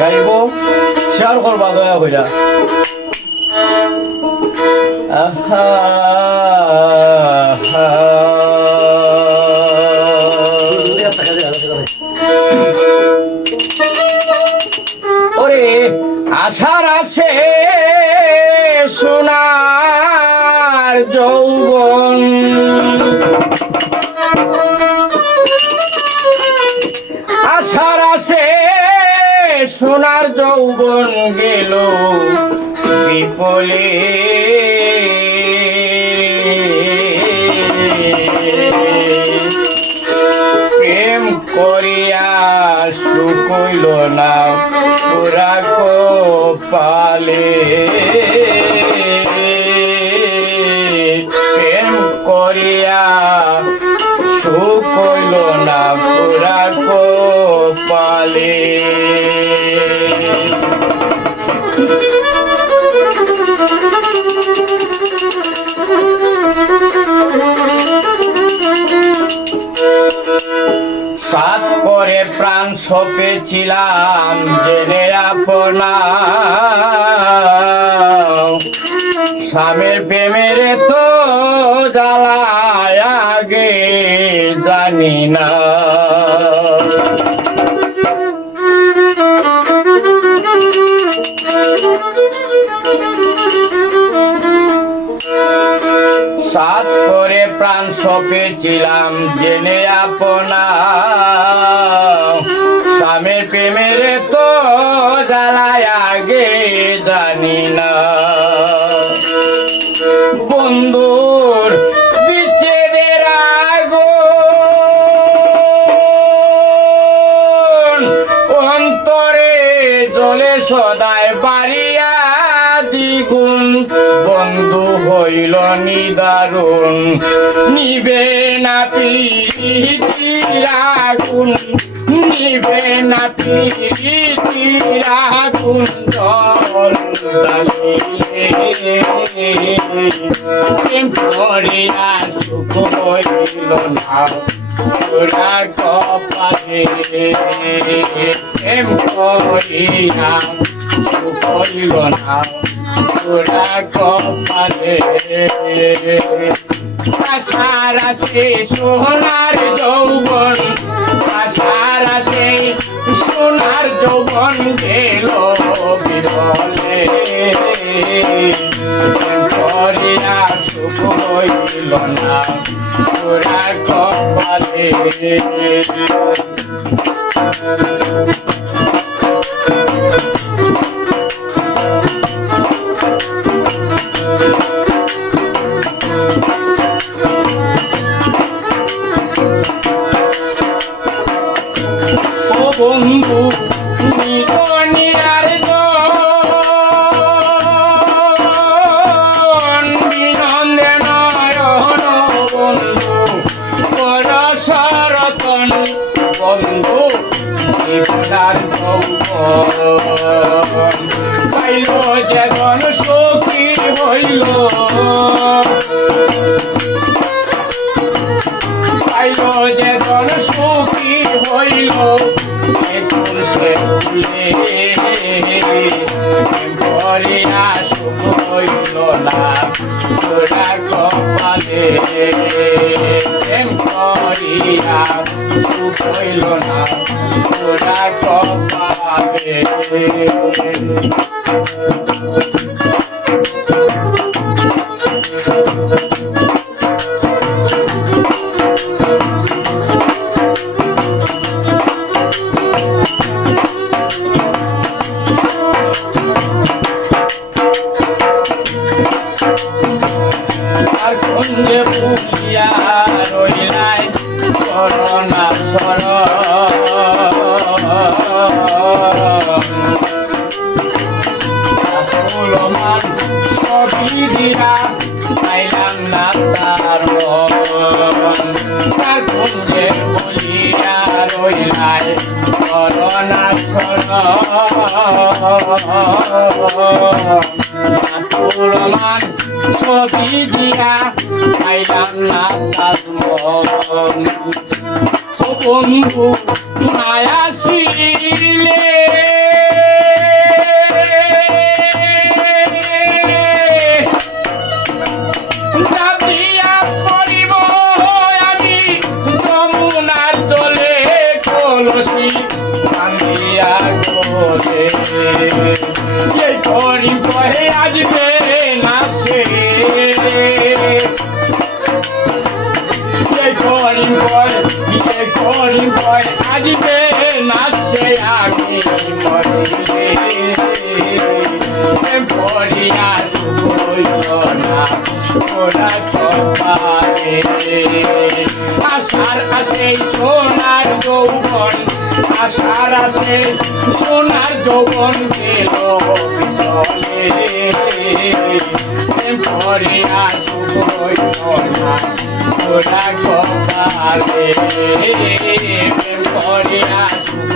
গাইব শেয়ার করবা দয়া কইরা আহা। ওরে আশার আসে সোনার যৌবন। সোনার যৌবন গেল। বিপলে। প্রেম করিয়া শুকইল না, পুরা পালে প্রেম করিয়া শুকইল না, পুরা পালে সাত করে প্রাণ সপেছিলাম জেনে আপনা স্বামীর প্রেমের তো জ্বালায় আগে জানি না। প্রাণ সপেছিলাম জেনে আপনা স্বামীর প্রেমের তো জ্বালায় আগে জানি না। বন্ধুর বিচ্ছেদের আগুন, অন্তরে জলে সদায় দ্বিগুণ বন্ধু হইল নিদারুণ। নিবে না পিরিতির আগুন, নিবে না পিরিতির আগুন, জল করিয়া সুখ হইল না। তোরা কপালে না। তোরা কপালে। আশার আসে সোনার যৌবন আশার আসে সোনার যৌবন গেল বিরলে। করিয়া সুখ হইল না তোরা কপালে। পাইল যেমন সখী হইল। পাইল যে জন সুখী হইল, এখন সে ভুলে ভরিয়া সুখ হইল না কপালে। কপালে কুঞ্জে বলিয়া রইলাই সর ছবি দিয়া খাইলাম না তাজমহল বন্ধু মায়া বন্ধু এই করি পরে আসবে না সে। এই করি পরে এই করি পরে আসবে না সে আমি মরিলে পরিয়া ওরা কপালে আশার আসে সোনার যৌবন আশার আসে সোনার যৌবন গেল পরিয়া হইল কপালে পরিয়া হইল